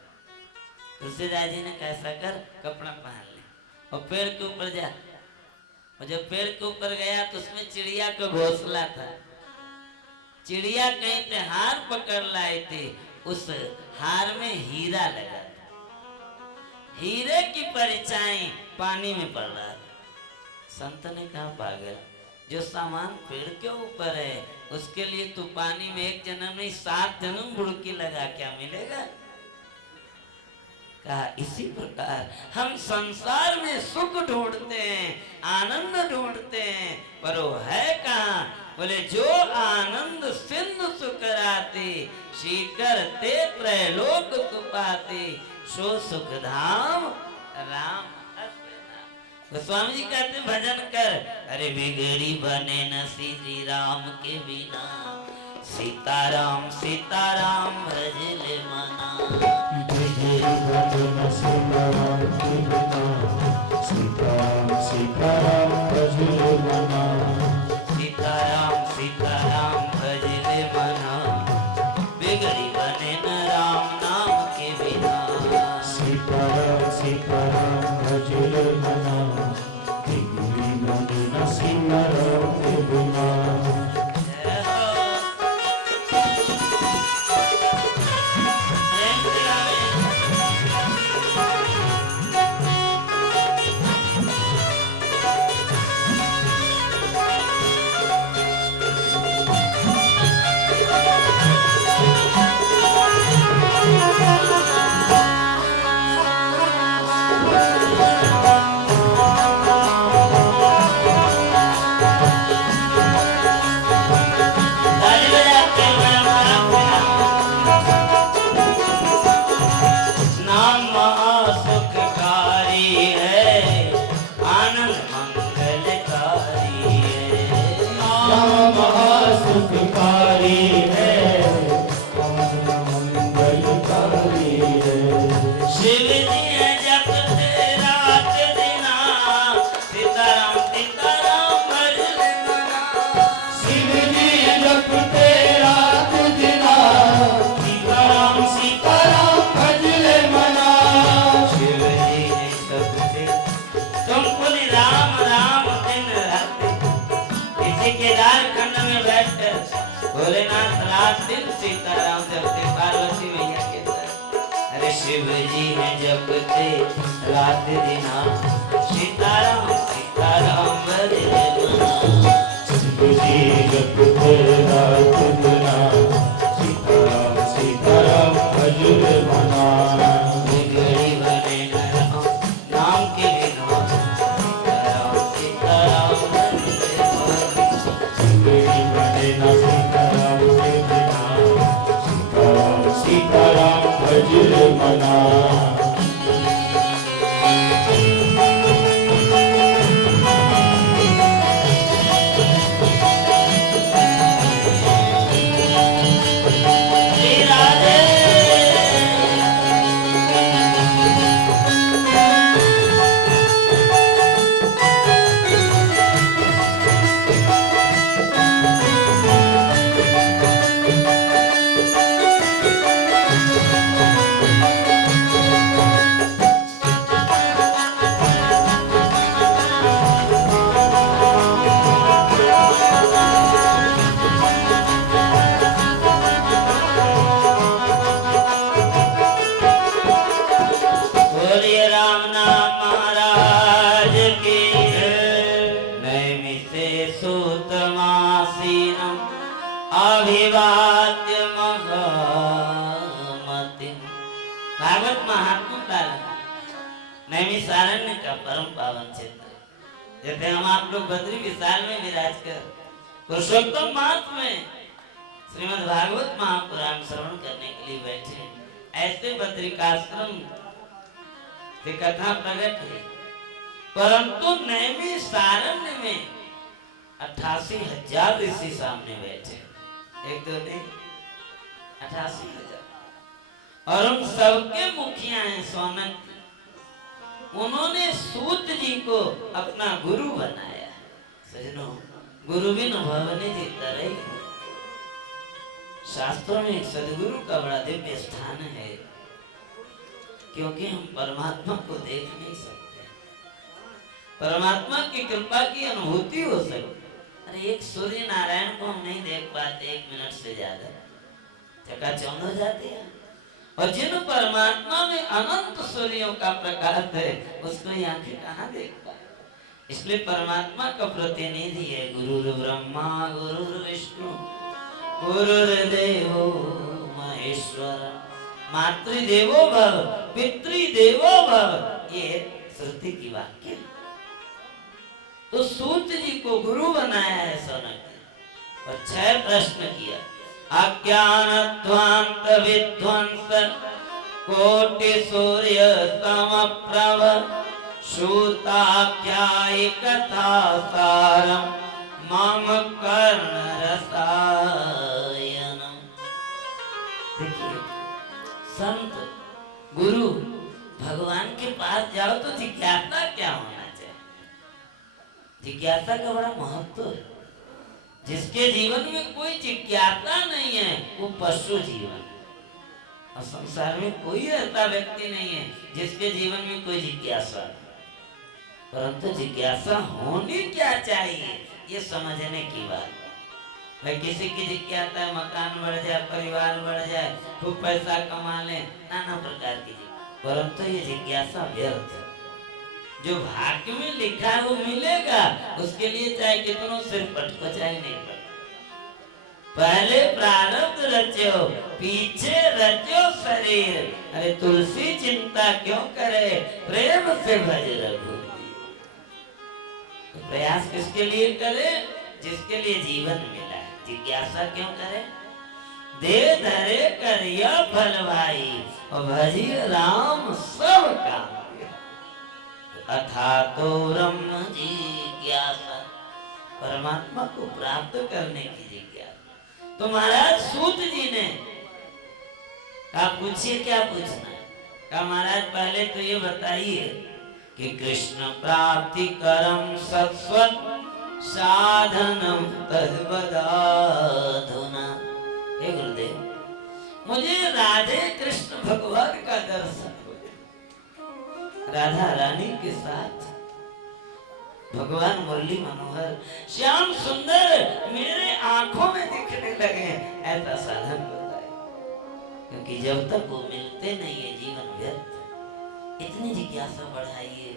तुलसीदास जी ने कैसा कर कपड़ा पहन ले और पेड़ के ऊपर जा। और जब पेड़ के ऊपर गया तो उसमें चिड़िया का घोंसला था। चिड़िया कहीं पे हार पकड़ लाई थी, उस हार में हीरा लगा था। हीरे की परछाई पानी में पड़ रहा था। संत ने कहा पागल, जो सामान पेड़ के ऊपर है उसके लिए तू पानी में एक जन्म नहीं 7 जन्म बुड़की लगा, क्या मिलेगा? कहा इसी प्रकार हम संसार में सुख ढूंढते हैं, आनंद ढूंढते हैं, पर वो है कहाँ? बोले जो आनंद सिंधु सुकराती, शीकर ते त्रैलोक सुपाती, सो सुख धाम राम। गोस्वामी जी कहते भजन कर, अरे बिगड़ी बने न श्री राम के बिना, सीताराम सीताराम भज ले मना। बिगड़ी बने न श्री राम के बिना, सीताराम सीताराम भज ले मना। सीताराम सीताराम भज ले मना, बिगड़ी बने न राम नाम के बिना। सीताराम सीताराम भज ले मना, बिगड़ी बने न सीताराम के बिना। भोलेनाथ रात दिन सीताराम जपते, पार्वती में शिव जी हैं जपते रात दिना, सीताराम सीताराम भजे मना। शिव जी जपते रात दिना, सीताराम सीताराम भजे मना। बिगड़ी बने न राम नाम के बिना, सीताराम सीताराम भजे मना। बिगड़ी बने न सीताराम के बिना, सीताराम सीताराम भजे मना। श्री राधे बोलिए राम नाम महाराज की नैमिषे सूतमासीनम् अभिवाद्य महामतिम्। भागवत महात्मा काल नैमिषारण्य का परम पावन क्षेत्र, जैसे हम आप लोग बद्री विशाल में विराज कर पुरुषोत्तम मार्ग में श्रीमद् भागवत महापुराण श्रवण करने के लिए बैठे, ऐसे बद्रिकाश्रम से कथा प्रकट हुई। परंतु नैमिषारण्य में 88,000 ऋषि सामने बैठे, एक दो नहीं 88,000, और उन सबके मुखिया हैं सौनक। उन्होंने सूत जी को अपना गुरु बनाया। सजनों, गुरु बिन भवने जीता रही। शास्त्रों में सदगुरु का बड़ा दिव्य स्थान है, क्योंकि हम परमात्मा को देख नहीं सकते, परमात्मा की कृपा की अनुभूति हो सकती। अरे एक सूर्य नारायण को हम नहीं देख पाते 1 मिनट से ज्यादा, चकाचौंध हो जाती है। और जिन परमात्मा में अनंत सूर्यों का प्रकाश है, उसको ये आंखें कहाँ देख पाए। इसलिए परमात्मा का प्रतिनिधि है गुरुर् ब्रह्मा गुरुर् विष्णु गुरुर्देवो महेश्वर, मातृदेवो भव पितृदेवो भव, ये श्रुति की वाक्य। तो सूत जी को गुरु बनाया है सौनक ने, और 6 प्रश्न किया। अज्ञानध्वांत विध्वंस कोटि सूर्य समप्रभ, श्रुताख्यायि कथा सारम मम कर्ण रसायनम। देखिए, संत गुरु भगवान के पास जाओ तो जिज्ञासा क्या होना चाहिए। जिज्ञासा का बड़ा महत्व है। जिसके जीवन में कोई जिज्ञासा नहीं है वो पशु जीवन, और संसार में कोई ऐसा व्यक्ति नहीं है जिसके जीवन में कोई जिज्ञासा। परंतु जिज्ञासा होनी क्या चाहिए ये समझने की बात। भाई किसी की जिज्ञासा है मकान बढ़ जाए, परिवार बढ़ जाए, खूब पैसा कमा ले, नाना प्रकार की, परंतु ये जिज्ञासा व्यर्थ है। जो भाग्य में लिखा है वो मिलेगा, उसके लिए चाहे कितनों सिर पटको चाहे नहीं पटको। पहले प्रारब्ध रचो पीछे रचो शरीर, अरे तुलसी चिंता क्यों करे प्रेम से भज रघु। तो प्रयास किसके लिए करे? जिसके लिए जीवन मिला है। जिज्ञासा क्यों करे? दे धरे करिया फल भाई, और भजी राम सब काम। अथा तो ब्रह्म जिज्ञासा, परमात्मा को प्राप्त करने की जिज्ञासा। तो महाराज सूत जी ने कहा पूछिए क्या पूछना है। कहा महाराज पहले तो ये बताइए कि कृष्ण प्राप्ति करम सत्स्वत साधनम तद्वदाधुना। हे गुरुदेव, मुझे राधे कृष्ण भगवान का दर्शन हो, राधा रानी के साथ भगवान मुरली मनोहर श्याम सुंदर मेरे आंखों में दिखने लगे, ऐसा साधन बताए। क्योंकि जब तक वो मिलता सोचते नहीं है जीवन व्यर्थ। इतनी जिज्ञासा बढ़ाइए,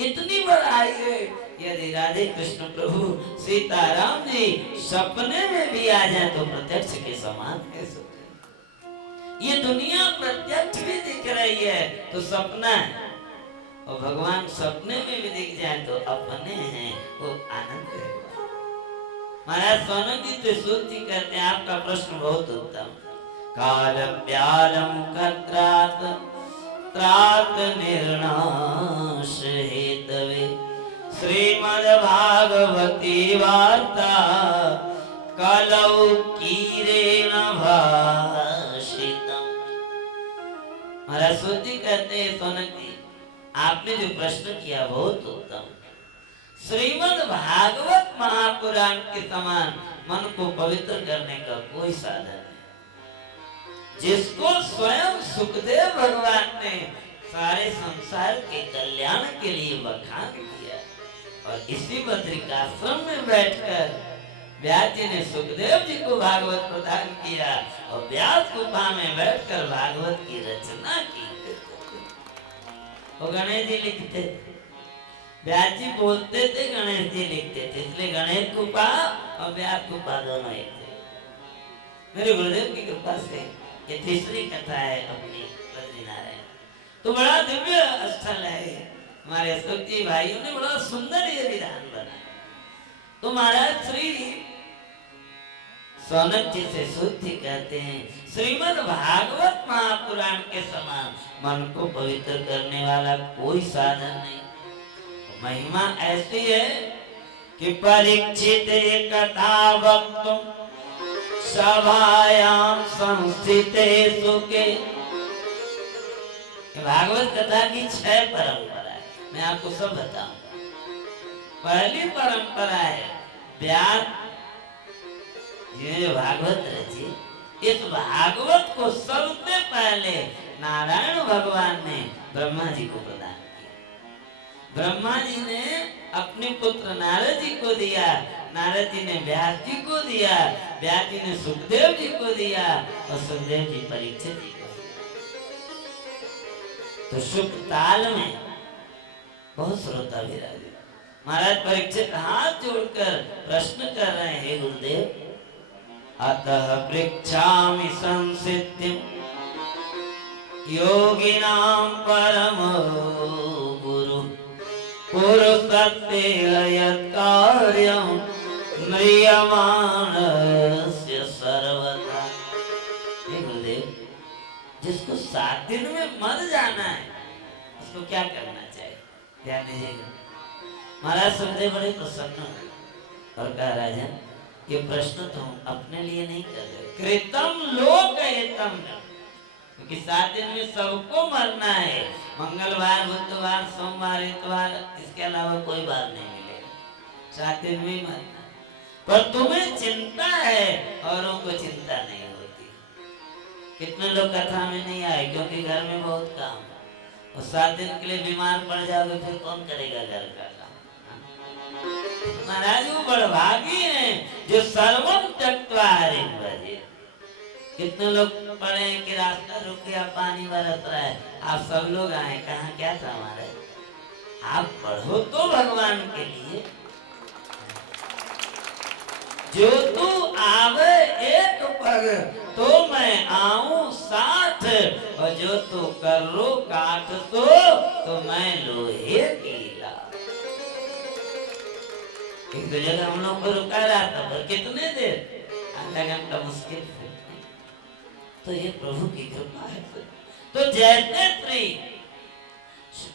इतनी बढ़ाइए। यदि राधे कृष्ण प्रभु सीताराम जी सपने में भी आ जाए तो प्रत्यक्ष के समान कैसे होते। ये दुनिया प्रत्यक्ष भी दिख रही है तो सपना है, और भगवान सपने में भी दिख जाए तो अपने हैं, वो आनंद है। महाराज सोनम जी त्रिशूल जी कहते हैं आपका प्रश्न बहुत उत्तम। काल व्यालम कत्रात त्रात निर्नाश हेतवे श्रीमद् भागवती वार्ता कलौ कीरेण भाषितम्। महाराज सूजी कहते हैं सोनक जी आपने जो प्रश्न किया बहुत उत्तम। श्रीमद् भागवत महापुराण के समान मन को पवित्र करने का कोई साधन नहीं, जिसको स्वयं सुखदेव भगवान ने सारे संसार के कल्याण के लिए बखान किया। और इसी बद्रिकाश्रम में बैठकर व्यास जी ने सुखदेव जी को भागवत प्रदान किया और व्यास गुफा में बैठकर भागवत की रचना की। वो गणेश जी लिखते थे, व्यास जी बोलते थे, गणेश जी लिखते थे, इसलिए गणेश कृपा और व्यास कृपा दोनों एक थे। मेरे गुरुदेव की कृपा से ये तीसरी कथा है अपनी बद्रीनारायण। तो बड़ा दिव्य स्थल है। हमारे अशोक जी भाइयों ने बड़ा सुंदर ये विधान बनाया। तो महाराज श्री सोनक जी से शुद्धि कहते हैं श्रीमद् भागवत महापुराण के समान मन को पवित्र करने वाला कोई साधन नहीं। महिमा ऐसी है कि परीक्षित कथा वक्तुं सभायां संस्थितेषु के। भागवत कथा की 6 परंपरा है, मैं आपको सब बताऊं। पहली परंपरा है व्यास ये जो भागवत रची, इस भागवत को सबसे पहले नारायण भगवान ने ब्रह्मा जी को प्रदान किया। ब्रह्मा जी ने अपने पुत्र नारद जी को दिया, नारद जी ने व्यास जी को दिया, व्यास जी ने सुखदेव जी को दिया और सुखदेव जी परीक्षित जी को दिया। तो शुक ताल में बहुत श्रोता विराजे। महाराज परीक्षित हाथ जोड़कर प्रश्न कर रहे हैं, हे गुरुदेव अतः पृच्छामि संसिद्धिं योगिनां परमो गुरु पुरुषत्ते यत् कार्यं म्रियमाणस्य सर्वथा। हे गुरुदेव जिसको 7 दिन में मर जाना है उसको क्या करना चाहिए, ध्यान दीजिएगा। महाराज सुखदेव बड़े प्रसन्न हुए और कहा राजन ये प्रश्न तुम अपने लिए नहीं कर रहे, कृतम लोकहितम, क्योंकि 7 दिन में सबको मरना है। मंगलवार, बुधवार, सोमवार, इतवार, इसके अलावा कोई बार नहीं मिलेगा। 7 दिन में मरना, पर तुम्हें चिंता है, औरों को चिंता नहीं होती। कितने लोग कथा में नहीं आए क्योंकि घर में बहुत काम है, और 7 दिन के लिए बीमार पड़ जाओगे फिर कौन करेगा घर का काम। महाराज वो बड़भागी हैं जो सर्वम त्यक्त्वा हरिं भजे। कितने लोग पढ़े हैं कि रास्ता रुक गया, पानी बरस रहा है, आप सब लोग आए, कहाँ क्या था हमारे। आप पढ़ो तो भगवान के लिए। जो तू आवे एक पग तो मैं आऊं 60, और जो तू कर लो काट तो मैं लोहे की ला। एक दो जगह हम लोग को रुका रहा था, पर कितने देर, आधा घंटा मुश्किल है। तो ये प्रभु की कृपा है। तो जैसे श्री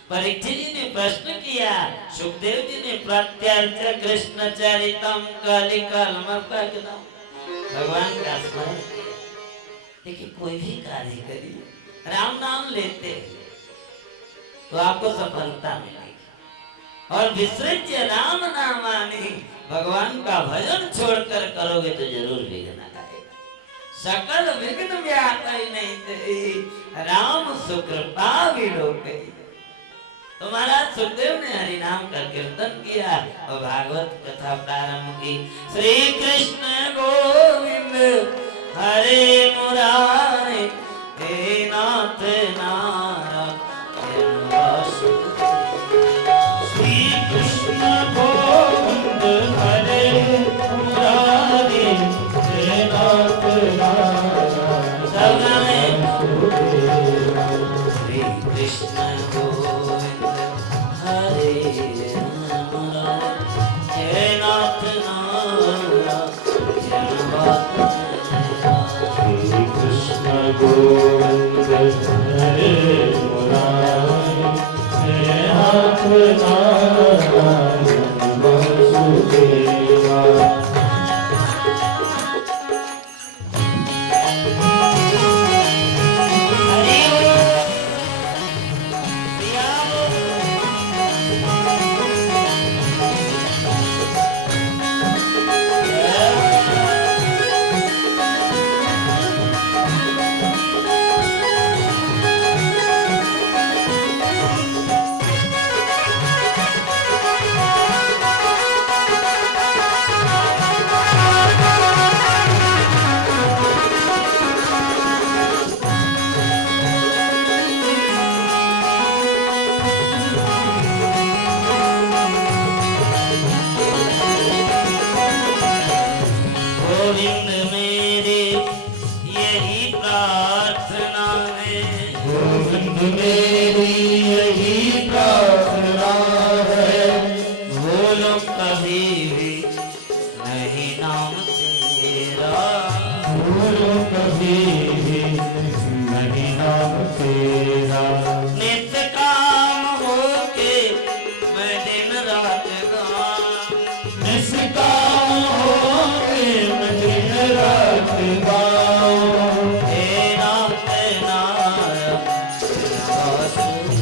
परीक्षित जी ने प्रश्न किया, सुखदेव जी ने प्रत्यर्थ कृष्ण चरितम कलिकलमपग्नम, भगवान का स्मरण किया। देखिए कोई भी कार्य करिए, राम नाम लेते तो आपको सफलता मिलेगी। और विसृज्य राम नामानि, भगवान का भजन छोड़कर करोगे तो जरूर विघ्न आएगा। सकल विघ्न व्यापै नहीं तेरी, राम सुकृपा विलोकै। तो महाराज सुखदेव ने हरि नाम का कीर्तन किया और भागवत कथा प्रारंभ की। श्री कृष्ण गोविंद हरे मुरारे, हे नाथ गोविंद हरे मुरारी हे नाथ नारायण वासुदेवा। गोविंद मेरी यही प्रार्थना है, गोविंद मेरी यही प्रार्थना है, भूलो कभी भी नहीं नाम तेरा, भूलो कभी भी नहीं नाम तेरा। नित्य काम होके मैं दिन रात गाऊं, निष्काम होके मैं दिन रात गाऊं। हे नाथ नारायण वासुदेव,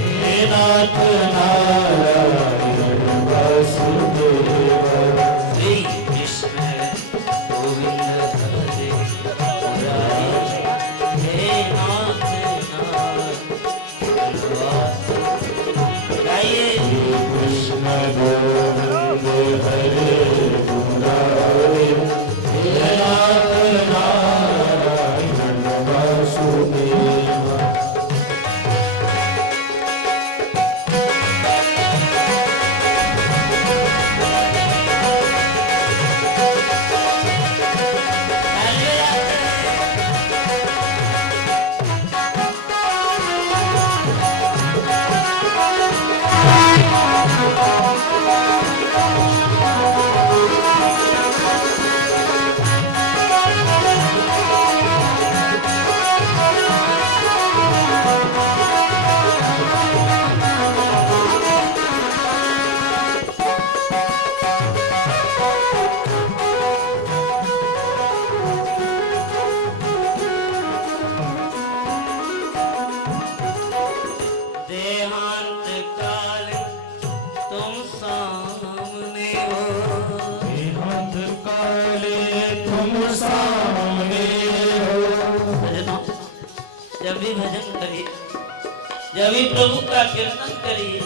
हे नाथ नारायण वासुदेव। श्री कृष्ण गोविंद हरे मुरारी हे नाथ नारायण वासुदेव। गाइए कृष्ण गोविंद हरे मुरारी हे नाथ नारायण वासुदेव। देहांत काल तुम सामने हो, देहांत काले तुम सामने हो। भजनों, जब भी भजन करिए, जब भी प्रभु का कीर्तन करिए,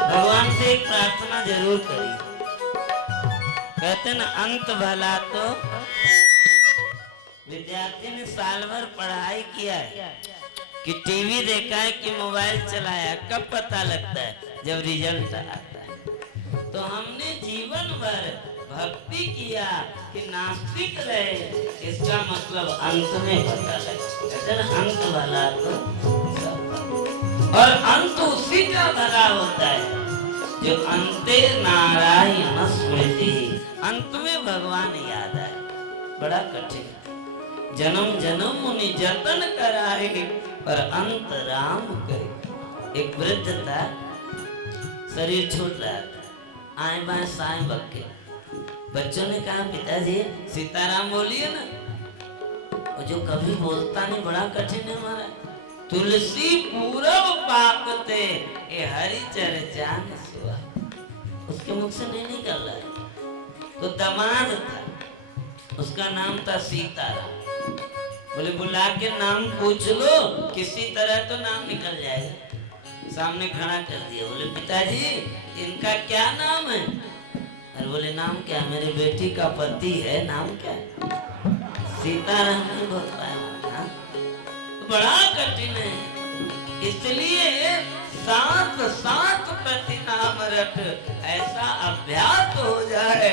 भगवान से एक प्रार्थना जरूर करिए। कहते न अंत भला तो विद्यार्थी ने साल भर पढ़ाई किया है कि टीवी देखा है कि मोबाइल चलाया, कब पता लगता है? जब रिजल्ट आता है। तो हमने जीवन भर भक्ति किया कि नास्तिक रहे, इसका मतलब अंत में पता लगे। अंत भला तो सब, और अंत उसी का भला होता है जो अंते नारायण स्मृति, अंत में भगवान याद आए। बड़ा कठिन, जन्म जन्म मुनि जतन कराए पर अंत राम करे। एक वृद्ध था, शरीर छूट रहा था, आए बाएं साए बक्के। बच्चों ने कहा पिताजी सीताराम बोलिए ना। वो जो कभी बोलता नहीं, बड़ा कठिन है हमारा। तुलसी पूरब पाकते ये हरि चर्चा में सुआ, उसके मुख से नहीं निकल रहा है। तो दामाद था, उसका नाम था सीताराम। बोले बुला के नाम पूछ लो, किसी तरह तो नाम निकल जाएगा। सामने खड़ा कर दिया, बोले पिताजी इनका क्या नाम है? अरे बोले नाम क्या? मेरी बेटी का पति है, नाम क्या है? सीताराम नहीं बोल पाया। बड़ा कठिन है, इसलिए साथ साथ प्रति नाम रट, ऐसा अभ्यास हो जाए